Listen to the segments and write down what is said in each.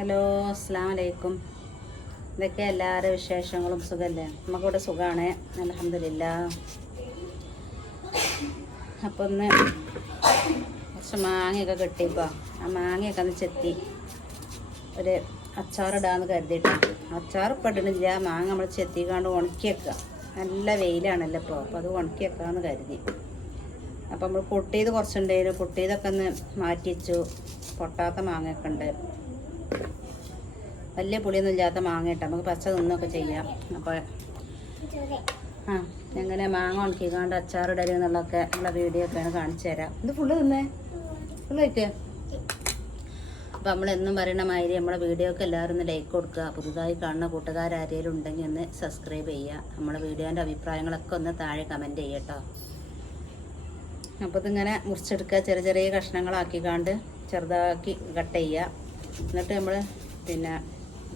Hello അസ്സാം വലൈക്കും ഇതൊക്കെ എല്ലാവരുടെ വിശേഷങ്ങളും സുഖമല്ലേ നമുക്കിവിടെ സുഖമാണ് അലഹമില്ല അപ്പോൾ ഒന്ന് കുറച്ച് മാങ്ങയൊക്കെ കിട്ടിയപ്പോൾ ആ മാങ്ങയൊക്കെ ഒന്ന് ചെത്തി ഒരു അച്ചാറിടാന്ന് കരുതിയിട്ട് അച്ചാർ ഇപ്പം മാങ്ങ നമ്മൾ ചെത്തിക്കാണ്ട് ഉണക്കി വെക്കുക നല്ല വെയിലാണല്ലോ ഇപ്പോൾ അപ്പോൾ അത് ഉണക്കി വെക്കാമെന്ന് കരുതി. അപ്പം നമ്മൾ പൊട്ടിയത് കുറച്ചുണ്ടായിരുന്നു പൊട്ടിയതൊക്കെ ഒന്ന് മാറ്റി വെച്ചു പൊട്ടാത്ത മാങ്ങയൊക്കെ ഉണ്ട്. വലിയ പുളിയൊന്നും ഇല്ലാത്ത മാങ്ങ ഇട്ട് നമുക്ക് പച്ച നിന്നൊക്കെ ചെയ്യാം. അപ്പോൾ ആ എങ്ങനെ മാങ്ങ ഉണക്കിക്കാണ്ട് അച്ചാറിടൽ എന്നുള്ളതൊക്കെ ഉള്ള വീഡിയോ ഒക്കെയാണ് കാണിച്ചു തരാം. ഇത് ഫുള്ള് തിന്നേ? ഫുള്ള് വയ്ക്കുക അപ്പോൾ നമ്മളെന്നും പറയുന്ന മാതിരി നമ്മളെ വീഡിയോക്ക് എല്ലാവരും ഒന്ന് ലൈക്ക് കൊടുക്കുക. പുതുതായി കാണുന്ന കൂട്ടുകാരാരെങ്കിലും ഉണ്ടെങ്കിൽ ഒന്ന് സബ്സ്ക്രൈബ് ചെയ്യുക. നമ്മളെ വീഡിയോന്റെ അഭിപ്രായങ്ങളൊക്കെ ഒന്ന് താഴെ കമന്റ് ചെയ്യട്ടോ. അപ്പോൾ ഇതിങ്ങനെ മുറിച്ചെടുക്കുക. ചെറിയ ചെറിയ കഷ്ണങ്ങളാക്കിക്കാണ്ട് ചെറുതാക്കി കട്ട് ചെയ്യുക. എന്നിട്ട് നമ്മൾ പിന്നെ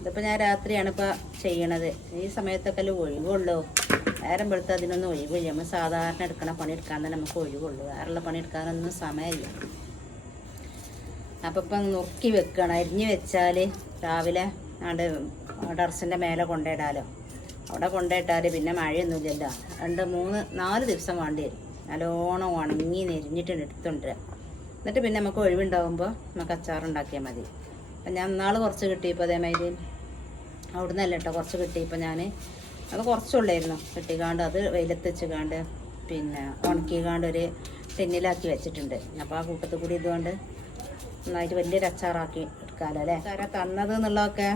ഇതിപ്പോൾ ഞാൻ രാത്രിയാണ് ഇപ്പോൾ ചെയ്യണത്. ഈ സമയത്തൊക്കെ അല്ലേ ഒഴിവുള്ളൂ. നേരം വെളുത്ത് അതിനൊന്നും ഒഴിവില്ല. നമ്മൾ സാധാരണ എടുക്കണ പണി എടുക്കാൻ തന്നെ നമുക്ക് ഒഴിവുള്ളൂ. വേറെയുള്ള പണി എടുക്കാനൊന്നും സമയമില്ല. അപ്പം ഇപ്പം നുറുക്കി വെക്കണം. അരിഞ്ഞ് വെച്ചാൽ രാവിലെ ആണ്ട് ടെറസിന്റെ മേലെ കൊണ്ടിടാലോ അവിടെ കൊണ്ടിട്ടാൽ പിന്നെ മഴയൊന്നുമില്ലല്ലോ. രണ്ട് മൂന്ന് നാല് ദിവസം വേണ്ടി വരും. നല്ലോണം ഉണങ്ങി നെരിഞ്ഞിട്ട് എടുത്തുണ്ട് എന്നിട്ട് പിന്നെ നമുക്ക് ഒഴിവുണ്ടാകുമ്പോൾ നമുക്ക് അച്ചാറുണ്ടാക്കിയാൽ മതി. അപ്പം ഞാൻ നാൾ കുറച്ച് കിട്ടിയപ്പോൾ അതേമാതിരി അവിടുന്ന് അല്ല കേട്ടോ കുറച്ച് കിട്ടിയപ്പോൾ ഞാൻ അത് കുറച്ചുള്ളായിരുന്നു. കിട്ടിക്കാണ്ട് അത് വെയിലത്ത് വെച്ചുകാണ്ട് പിന്നെ ഉണക്കിക്കാണ്ട് ഒരു ടെന്നിലാക്കി വെച്ചിട്ടുണ്ട്. അപ്പോൾ ആ കൂട്ടത്തിൽ കൂടി ഇതുകൊണ്ട് നന്നായിട്ട് വലിയൊരു അച്ചാറാക്കി എടുക്കാമല്ലോ അല്ലേ? ആരാ തന്നത് എന്നുള്ളതൊക്കെ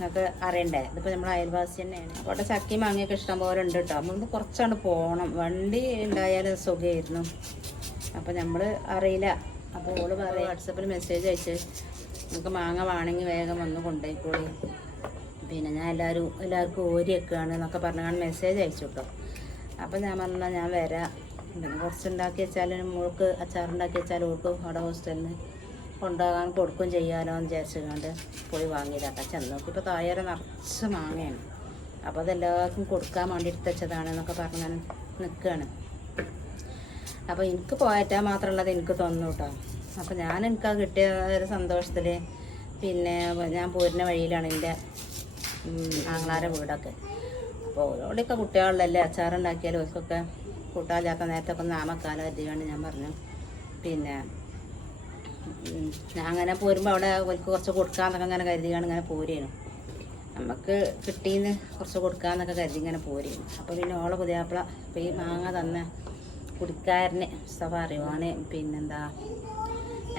നമുക്ക് അറിയണ്ടേ? ഇതിപ്പോൾ നമ്മൾ അയൽവാസി തന്നെയാണ്. അവിടെ ചക്കി മാങ്ങയൊക്കെ ഇഷ്ടം പോലെ ഉണ്ട് കേട്ടോ നമ്മൾ കുറച്ചാണ് പോകണം വണ്ടി ഉണ്ടായാലും സുഖമായിരുന്നു അപ്പോൾ നമ്മൾ അറിയില്ല. അപ്പോൾ ഓൾ പറയും. വാട്സപ്പിൽ മെസ്സേജ് അയച്ച് നമുക്ക് മാങ്ങ വേണമെങ്കിൽ വേഗം വന്ന് കൊണ്ടുപോയിക്കോളി. പിന്നെ ഞാൻ എല്ലാവരും എല്ലാവർക്കും ഓരിയൊക്കെയാണ് എന്നൊക്കെ പറഞ്ഞാണ് മെസ്സേജ് അയച്ചു കേട്ടോ അപ്പോൾ ഞാൻ പറഞ്ഞാൽ ഞാൻ വരാം. പിന്നെ കുറച്ച് ഉണ്ടാക്കി വെച്ചാൽ മോൾക്ക് അച്ചാറുണ്ടാക്കി വെച്ചാൽ ഓൾക്ക് അവിടെ ഹോസ്റ്റലിൽ നിന്ന് കൊണ്ടുപോകാൻ കൊടുക്കും ചെയ്യാലോ എന്ന് വിചാരിച്ചുകൊണ്ട് പോയി വാങ്ങിയതാട്ടോ ചെന്ന് നോക്കിയപ്പോൾ താഴെ നിറച്ച് മാങ്ങയാണ്. അപ്പോൾ അതെല്ലാവർക്കും കൊടുക്കാൻ വേണ്ടി എന്നൊക്കെ പറഞ്ഞാൽ നിൽക്കുകയാണ് അപ്പോൾ എനിക്ക് പോയറ്റാൽ മാത്രമുള്ളത് എനിക്ക് തോന്നുന്നു കേട്ടോ അപ്പോൾ ഞാൻ എനിക്ക് കിട്ടിയ ഒരു സന്തോഷത്തിൽ പിന്നെ ഞാൻ പോരുന്ന വഴിയിലാണ് എന്റെ ആങ്ങളാരെ വീടൊക്കെ. അപ്പോൾ ഓരോടൊക്കെ കുട്ടികളിലല്ലേ അച്ചാറുണ്ടാക്കിയാലും ഒക്കെ കൂട്ടാല്ലാത്ത നേരത്തെ ഒക്കെ നാമക്കാലം എത്തിക്കാണ്ട് ഞാൻ പറഞ്ഞു. പിന്നെ അങ്ങനെ പോരുമ്പോൾ അവിടെ ഒരിക്കൽ കുറച്ച് കൊടുക്കാമെന്നൊക്കെ അങ്ങനെ കരുതിയാണ് ഇങ്ങനെ പോരേനു. നമുക്ക് കിട്ടിയെന്ന് കുറച്ച് കൊടുക്കാമെന്നൊക്കെ കരുതി ഇങ്ങനെ പോരേനു. അപ്പോൾ പിന്നെ ഓളെ പുതിയാപ്പിള ഇപ്പോൾ ഈ മാങ്ങ തന്ന കുടിക്കാരനെ സഭ അറിയുവാണ് പിന്നെന്താ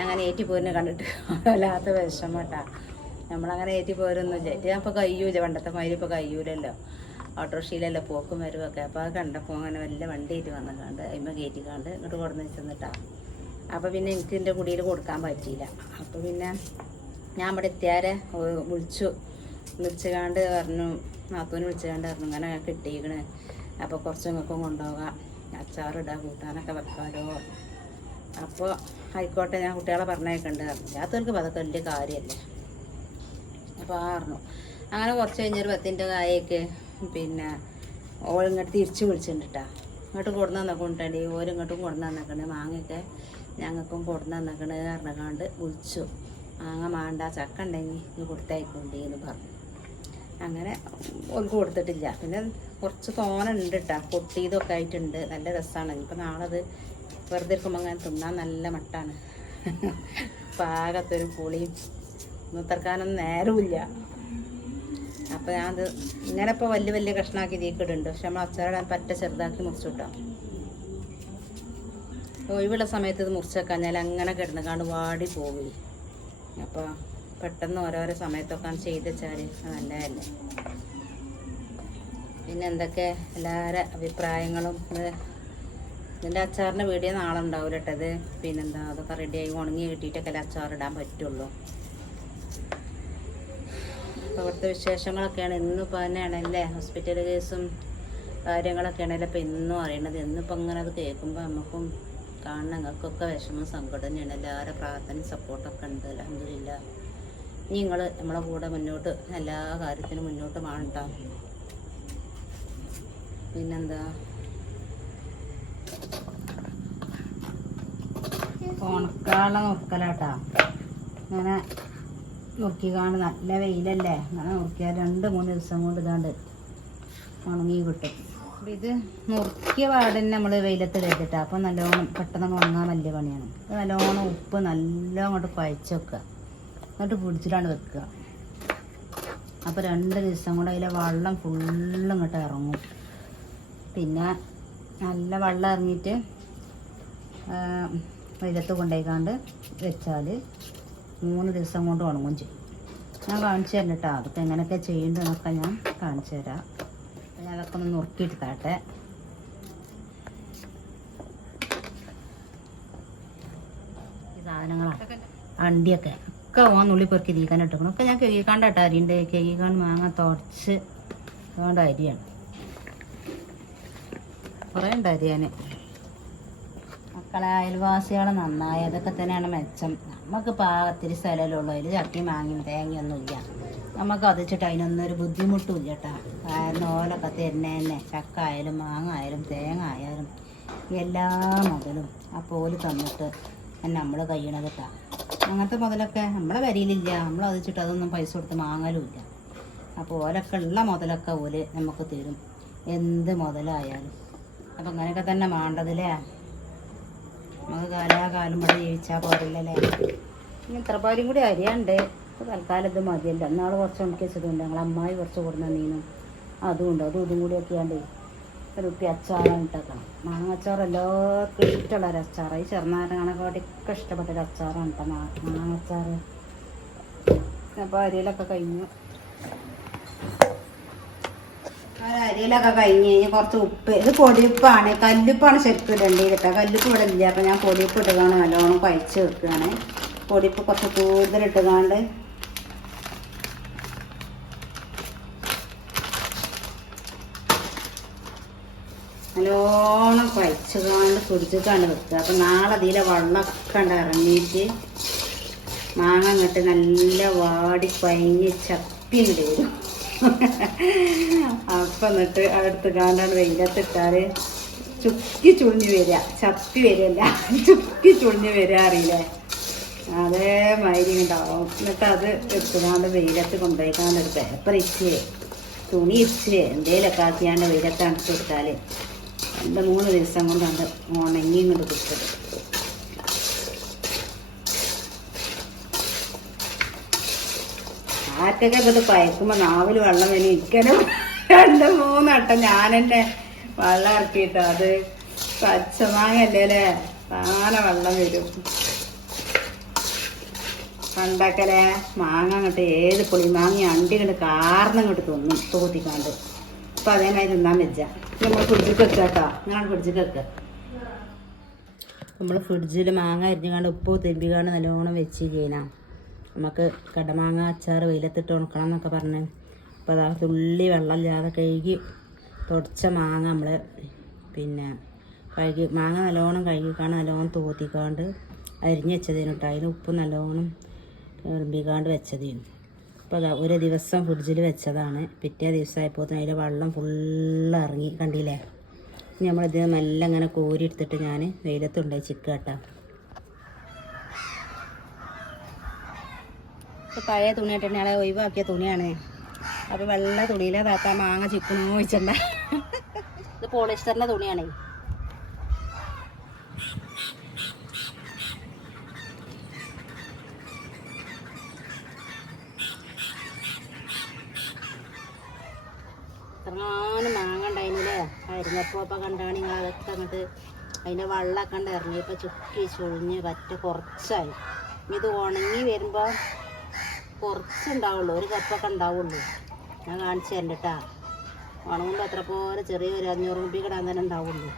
അങ്ങനെ ഏറ്റി പോരിനെ കണ്ടിട്ട് വല്ലാത്ത വിഷമട്ടാ. നമ്മളങ്ങനെ ഏറ്റി പോരൊന്നുമില്ല ഏറ്റി ഞാൻ ഇപ്പോൾ കഴിയൂല പണ്ടത്തെ മാതിരി ഇപ്പോൾ കഴിയൂലല്ലോ ഓട്ടോറിക്ഷയിലല്ലോ പോക്കും വരുമൊക്കെ അപ്പോൾ അത് കണ്ടപ്പോൾ അങ്ങനെ വല്ല വണ്ടി വണ്ടിയിട്ട് വന്ന് കണ്ട് അതിമ്മ കയറ്റി കണ്ട് ഇങ്ങോട്ട് കൊടുന്ന് ചെന്നിട്ടാ. അപ്പോൾ പിന്നെ എനിക്ക് എന്റെ കുടിയിൽ കൊടുക്കാൻ പറ്റിയില്ല. അപ്പോൾ പിന്നെ ഞാൻ ഇവിടെ എത്തിയാരെ വിളിച്ചു. വിളിച്ചുകാണ്ട് പറഞ്ഞു നാത്തൂന് വിളിച്ചുകാണ്ട് പറഞ്ഞു ഇങ്ങനെ കിട്ടിയിക്കണ്. അപ്പോൾ കുറച്ച് നിങ്ങൾക്കും കൊണ്ടുപോകാം. അച്ചാറിടാ കൂട്ടാനൊക്കെ വെക്കാലോ. അപ്പോൾ ആയിക്കോട്ടെ ഞാൻ കുട്ടികളെ പറഞ്ഞേക്കണ്ട് പറഞ്ഞു രാത്രിക്ക് അതൊക്കെ വലിയ കാര്യമല്ലേ അപ്പോൾ പറഞ്ഞു അങ്ങനെ കുറച്ച് കഴിഞ്ഞൊരു പത്തിന്റെ കായൊക്കെ പിന്നെ ഓളിങ്ങോട്ട് തിരിച്ച് വിളിച്ചിട്ടുണ്ട്. ഇങ്ങോട്ട് കൊടുന്ന് തന്നക്കൊണ്ടേ ഓരിങ്ങോട്ടും കൊടുന്ന് തന്നേക്കണ് മാങ്ങയൊക്കെ ഞങ്ങൾക്കും കൊടുന്ന് തന്നേക്കണ് പറഞ്ഞുകൊണ്ട് വിളിച്ചു. മാങ്ങ മാണ്ട ചക്ക ഉണ്ടെങ്കിൽ ഇത് കൊടുത്തയക്കൊണ്ടി എന്ന് പറഞ്ഞു. അങ്ങനെ ഒരു കൊടുത്തിട്ടില്ല. പിന്നെ കുറച്ച് തോനുണ്ട് കേട്ടോ പൊട്ടിയതൊക്കെ ആയിട്ടുണ്ട്. നല്ല രസമാണ്. ഇപ്പം നാളെ അത് വെറുതെ ഇരിക്കുമ്പോൾ അങ്ങനെ തിന്നാൻ നല്ല മട്ടാണ്. പാകത്തൊരു പുളിയും മുത്തർക്കാനൊന്നും നേരമില്ല അപ്പോൾ ഞാനത് ഇങ്ങനെ ഇപ്പോൾ വലിയ വലിയ കഷ്ണാക്കി ഇതിക്കിടുന്നുണ്ട്. പക്ഷെ നമ്മൾ അച്ചാറിടാൻ പറ്റ ചെറുതാക്കി മുറിച്ചു കിട്ടാം ഒഴിവുള്ള സമയത്ത് ഇത് മുറിച്ച് വെക്കാഞ്ഞാൽ അങ്ങനെ കിടന്ന് കണ്ട് വാടി പോവുകയും. അപ്പോൾ പെട്ടെന്ന് ഓരോരോ സമയത്തൊക്കെ ചെയ്ത് വെച്ചാൽ നല്ലതല്ലേ. പിന്നെ എന്തൊക്കെ എല്ലാവരുടെ അഭിപ്രായങ്ങളും? ഇത് ഇതിന്റെ അച്ചാറിന്റെ വീഡിയോ നാളെ ഉണ്ടാവില്ല കേട്ടത് പിന്നെന്താ അതൊക്കെ റെഡിയായി ഉണങ്ങി കിട്ടിയിട്ടൊക്കെ അച്ചാറിടാൻ പറ്റുള്ളൂ. അപ്പോൾ ഇവിടുത്തെ വിശേഷങ്ങളൊക്കെയാണ്. ഇന്നിപ്പോൾ തന്നെയാണല്ലേ ഹോസ്പിറ്റൽ കേസും കാര്യങ്ങളൊക്കെയാണല്ലോ അപ്പോൾ ഇന്നും അറിയണത് ഇന്നിപ്പോൾ അങ്ങനെ അത് കേൾക്കുമ്പോൾ നമുക്കും കാണുന്ന ഞങ്ങൾക്കൊക്കെ വിഷമം സങ്കടം തന്നെയാണ്. എല്ലാവരുടെ പ്രാർത്ഥനയും സപ്പോർട്ടൊക്കെ ഉണ്ട്. അലഹമില്ല നിങ്ങൾ നമ്മളെ കൂടെ മുന്നോട്ട് എല്ലാ കാര്യത്തിനും മുന്നോട്ട് വേണ്ട പിന്നെന്താ? ഉണക്കാളെ നോക്കലാട്ടാ ഇങ്ങനെ നുറുക്കിക്കാണ്ട് നല്ല വെയിലല്ലേ? അങ്ങനെ നുറുക്കിയാൽ രണ്ട് മൂന്ന് ദിവസം കൊണ്ട് ഇതാണ്ട് ഉണങ്ങി കിട്ടും. അപ്പം ഇത് നുറുക്കിയ പാടന്നെ നമ്മൾ വെയിലത്ത് കരുതിട്ടാ. അപ്പം നല്ലോണം പെട്ടെന്ന് ഉണങ്ങാൻ വലിയ പണിയാണ്. നല്ലോണം ഉപ്പ് നല്ലോണം അങ്ങോട്ട് കുഴച്ച് വെക്കുക. എന്നിട്ട് പിടിച്ചിട്ടാണ് വെക്കുക. അപ്പോൾ രണ്ട് ദിവസം കൂടെ അതിലെ വെള്ളം ഫുള്ള് ഇങ്ങോട്ട് ഇറങ്ങും. പിന്നെ നല്ല വെള്ളം ഇറങ്ങിയിട്ട് വെയിലത്ത് കൊണ്ടുപോയിക്കാണ്ട് വെച്ചാൽ മൂന്ന് ദിവസം കൊണ്ട് ഉണങ്ങും ചെയ്യും. ഞാൻ കാണിച്ചു തരാം കേട്ടോ അതൊക്കെ എങ്ങനെയൊക്കെ ചെയ്യേണ്ടതെന്നൊക്കെ ഞാൻ കാണിച്ചു തരാം. ഞാൻ അതൊക്കെ ഒന്ന് നുറുക്കിയെടുത്താട്ടെ. ഈ സാധനങ്ങളാണ് അണ്ടിയൊക്കെ. ഒക്കെ ഓൻ നുള്ളി പെറുക്കി തീക്കാൻ ഇട്ടുക്കണം. ഒക്കെ ഞാൻ കേൾക്കാണ്ട് കേട്ടോ അരിയുണ്ട്. കഴുകിക്കാണ്ട് മാങ്ങ തുടച്ച്. അതുകൊണ്ട് അരിയാണ്. കുറേ ഉണ്ട് അരിയാൻ മക്കളെ അയൽവാസികളെ നന്നായി. അതൊക്കെ തന്നെയാണ് മെച്ചം. നമുക്ക് പാകത്തിരി സ്ഥലമല്ലേ ഉള്ളൂ. അതിൽ ചട്ടി മാങ്ങിയും തേങ്ങയൊന്നുമില്ല നമുക്ക് അതിച്ചിട്ട് വെച്ചിട്ട് അതിനൊന്നും ഒരു ബുദ്ധിമുട്ടും ഇല്ല കേട്ടോ കാരണം ഓലൊക്കെ തരുന്ന തന്നെ ചക്ക ആയാലും മാങ്ങ ആയാലും തേങ്ങ ആയാലും എല്ലാ മുതലും ആ പോൽ തന്നിട്ട് നമ്മൾ കഴിയണത് കേട്ടോ അങ്ങനത്തെ മുതലൊക്കെ നമ്മളെ വരിയിലില്ല. നമ്മൾ അതിച്ചിട്ട് അതൊന്നും പൈസ കൊടുത്ത് മാങ്ങലും ഇല്ല. അപ്പോൾ ഓലൊക്കെ ഉള്ള മുതലൊക്കെ ഓൽ നമുക്ക് തരും. എന്ത് മുതലായാലും. അപ്പം അങ്ങനെയൊക്കെ തന്നെ വേണ്ടതില്ലേ നമുക്ക് കാലാകാലം കൂടെ ജീവിച്ചാൽ പോരല്ലേ ഇനി ഇത്ര പാലും കൂടി അരിയാണ്ട്. തൽക്കാലം ഇത് മതിയല്ല. എന്നാൾ കുറച്ച് ഉണക്കി വെച്ചതുണ്ട് ഞങ്ങൾ അമ്മായി കുറച്ച് കൊടുന്ന മീനും അതും ഉണ്ട് അതും ഇതും കൂടി ഒക്കെ ആണ്ട് ഒരു ഉപ്പി അച്ചാറാണ് ഇട്ടേക്കണം. മാങ്ങ അച്ചാർ എല്ലാവർക്കും ഇഷ്ടമുള്ള ഒരു അച്ചാറാണ് ഈ ചെറുനാരങ്ങണക്കാട്ടൊക്കെ ഇഷ്ടപ്പെട്ട ഒരു അച്ചാറാണ് കേട്ടോ മാങ്ങ അച്ചാർ അപ്പോൾ അരിയിലൊക്കെ കഴിഞ്ഞു. അരിയിലൊക്കെ കഴിഞ്ഞ് കഴിഞ്ഞാൽ കുറച്ച് ഉപ്പ്. ഇത് പൊടിയുപ്പാണ്. കല്ലുപ്പാണ് ശരിക്കും ഇടേണ്ടത് കേട്ടോ. കല്ലുപ്പ് ഇവിടെ ഇല്ല. അപ്പം ഞാൻ പൊടിയുപ്പ് ഇട്ടതാണ് നല്ലോണം കുഴച്ച് വെക്കുകയാണ്. പൊടിയുപ്പ് കുറച്ച് കൂടുതൽ ഇട്ടുകാണ്ട് നല്ലോണം കുഴച്ചുകാണ്ട് കുടിച്ചിട്ടാണ് വെക്കുക. അപ്പം നാളെ അതിലെ വെള്ളമൊക്കെ ഉണ്ട് ഇറങ്ങിയിട്ട് മാങ്ങ അങ്ങോട്ട് നല്ല വാടി പയഞ്ഞ് ചപ്പി ഇങ്ങട് വരും അപ്പം എന്നിട്ട് അടുത്ത് കാണ്ടാണ് വെയിലത്തിട്ടാൽ ചുക്കി ചുളിഞ്ഞ് വരിക. ചപ്പി വരികയല്ല. ചുക്കി ചുളിഞ്ഞ് വരിക അറിയില്ലേ? അതേമാതിരി ഉണ്ടാവും എന്നിട്ട് അത് എടുത്തുകാണ്ട് വെയിലത്ത് കൊണ്ടുപോയിക്കാണ്ട് ഒരു പേപ്പർ ഇച്ച് തുണി ഇച്ച് എന്തേലൊക്കെ ആക്കിയാണ്ട് വെയിലത്ത് അടുത്ത് കൊടുത്താൽ രണ്ട് മൂന്ന് ദിവസം കൊണ്ടാണ് ഉണങ്ങി ഇങ്ങോട്ട് കിട്ടും ആർക്കൊക്കെ ഇപ്പൊ ഇത് പയക്കുമ്പോൾ നാവിൽ വെള്ളം വരും. ഇരിക്കണം രണ്ട് മൂന്നട്ടം ഞാൻ തന്നെ വെള്ളം ഇറക്കിയിട്ട് അത് പച്ചമാങ്ങല്ലേ അല്ലേ താനെ വെള്ളം വരും. പണ്ടൊക്കെ മാങ്ങ അങ്ങോട്ട് ഏത് പുളിമാങ്ങ അണ്ടി ഇങ്ങോട്ട് കാർന്ന് ഇങ്ങോട്ട് തിന്നും തോത്തിക്കാണ്ട് അപ്പൊ അതേമാതിരി തിന്നാൻ വെച്ച നമ്മൾ ഫ്രിഡ്ജിൽ വെക്കുക കേട്ടോ. നിങ്ങൾ ഫ്രിഡ്ജിൽ വെക്കുക നമ്മൾ ഫ്രിഡ്ജിൽ മാങ്ങ അരിഞ്ഞുകാണ്ട് ഉപ്പ് തിരുമ്പിക്കാണ്ട് നല്ലോണം വെച്ച് ചെയ്യണം നമുക്ക് കടമാങ്ങ അച്ചാർ വെയിലത്തിട്ട് ഉണക്കണം എന്നൊക്കെ പറഞ്ഞ്. അപ്പോൾ അതാ തുള്ളി വെള്ളമില്ലാതെ കഴുകി തുടച്ച മാങ്ങ നമ്മൾ പിന്നെ കഴുകി മാങ്ങ നല്ലോണം കഴുകിക്കാണ്ട് നല്ലോണം തോത്തിക്കാണ്ട് അരിഞ്ഞ് വെച്ചതിന് അതിന് ഉപ്പ് നല്ലോണം ഇറമ്പിക്കാണ്ട് വെച്ചതിന്. അപ്പോൾ അതാ ഒരു ദിവസം ഫ്രിഡ്ജിൽ വെച്ചതാണ്. പിറ്റേ ദിവസമായപ്പോൾ അതിൽ വെള്ളം ഫുള്ള് ഇറങ്ങി. കണ്ടില്ലേ? ഇനി നമ്മളിത് നല്ല ഇങ്ങനെ കോരി എടുത്തിട്ട് ഞാൻ വെയിലത്തുണ്ടായി ചിക്ക ഇപ്പൊ പഴയ തുണി ഇട്ടിട്ട് ആളെ ഒഴിവാക്കിയ തുണിയാണ്. അപ്പൊ വെള്ള തുണിയിലെ താത്ത മാങ്ങ ചിക്കനോ വെച്ചിണ്ട ഇത് പോളിസ്റ്ററിന്റെ തുണിയാണ്. ഇത്രങ്ങാനും മാങ്ങ ഉണ്ടായിരുന്നില്ലേ അരിഞ്ഞപ്പോ ഇപ്പൊ കണ്ടാണ് നിങ്ങൾ അതൊക്കെ അങ്ങോട്ട് അതിന്റെ വെള്ളമൊക്കെ ഉണ്ട് ഇറങ്ങിയപ്പോ ചുക്കി ചുളിഞ്ഞ് പറ്റ കുറച്ചായി. ഇത് ഉണങ്ങി വരുമ്പോ കുറച്ചുണ്ടാവുള്ളൂ. ഒരു കപ്പൊക്കെ ഉണ്ടാവുള്ളൂ. ഞാൻ കാണിച്ചു തരണ്ട കേട്ടാ ഉണങ്ങുമ്പോൾ എത്ര പോലെ ചെറിയൊരു അഞ്ഞൂറ് റുപ്യ കിടാൻ തന്നെ ഉണ്ടാവുള്ളൂ.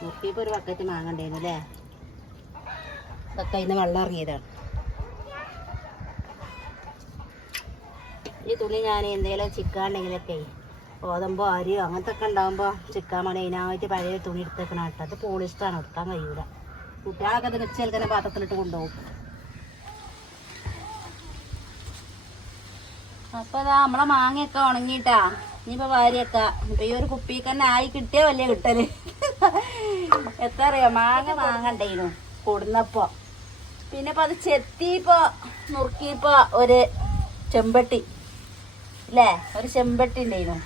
നോക്കിയപ്പോൾ ഒരു ബക്കറ്റ് മാങ്ങണ്ടേനു അല്ലേ? ഇതൊക്കെ അതിന് വെള്ളം ഇറങ്ങിയതാണ്. ഈ തുണി ഞാൻ എന്തെങ്കിലും ചിക്കാണ്ടെങ്കിലൊക്കെ ഗോതമ്പോ അരിയോ അങ്ങനത്തെ ഒക്കെ ഉണ്ടാകുമ്പോൾ ചിക്കാൻ മണി അതിനായിട്ട് പഴയ തുണി എടുത്തേക്കണ കേട്ടോ. അത് പോളിസ്റ്ററാണ് എടുക്കാൻ കഴിയൂല. കുട്ടികളൊക്കെ അത് വെച്ച് ചെലുക്കുന്ന പാത്രത്തിലിട്ട് കൊണ്ടുപോകും. അപ്പൊ അതാ നമ്മളെ മാങ്ങയൊക്കെ ഉണങ്ങിട്ടാ ഇനിയിപ്പോ വാരിയൊക്ക ഇപ്പൊ ഈ ഒരു കുപ്പിക്ക് തന്നെ ആയി കിട്ടിയ വലിയ കിട്ടൽ. എത്ര അറിയാ? മാങ്ങ മാങ്ങണ്ടേനു കൊടുന്നപ്പോ. പിന്നെ ഇപ്പൊ അത് ചെത്തിപ്പോ നുറുക്കിയപ്പോ ഒരു ചെമ്പട്ടി. അല്ലേ ഒരു ചെമ്പട്ടി ഉണ്ടായിരുന്നു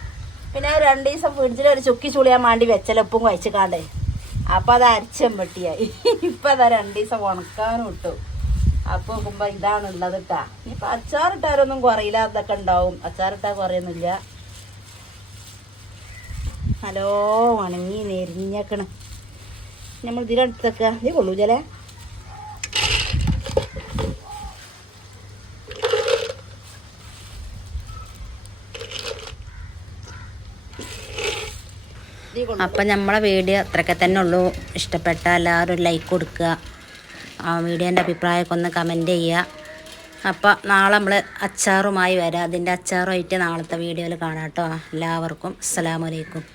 പിന്നെ രണ്ടു ദിവസം ഫ്രിഡ്ജിൽ ഒരു ചുക്കി ചുളിയാൻ വേണ്ടി വെച്ചലപ്പും കഴിച്ചു കാണ്ടേ അപ്പൊ അത് അരച്ചെമ്പട്ടിയായി. ഇപ്പൊ അതാ രണ്ടു ദിവസം ഉണക്കാനും ഇട്ടു. അപ്പൊ നോക്കുമ്പോ ഇതാണ് ഉള്ളത് കേട്ടാ ഇനിയിപ്പൊ അച്ചാറിട്ടാരൊന്നും കുറയില്ല അതൊക്കെ ഉണ്ടാവും. അച്ചാറിട്ടാ കുറയൊന്നുമില്ല. ഹലോ ഉണങ്ങി നെരിഞ്ഞേക്കണ്. നമ്മൾ ഇതിനടുത്തൊക്കെ ഇത് ചില അപ്പം നമ്മളെ വീഡിയോ അത്രയൊക്കെ തന്നെ ഉള്ളൂ. ഇഷ്ടപ്പെട്ട എല്ലാവരും ലൈക്ക് കൊടുക്കുക. ആ വീഡിയോന്റെ അഭിപ്രായമൊക്കെ ഒന്ന് കമന്റ് ചെയ്യുക. അപ്പോൾ നാളെ നമ്മൾ അച്ചാറുമായി വരാം. അതിന്റെ അച്ചാറുമായിട്ട് നാളത്തെ വീഡിയോയിൽ കാണാം കേട്ടോ. എല്ലാവർക്കും അസ്സലാമലൈക്കും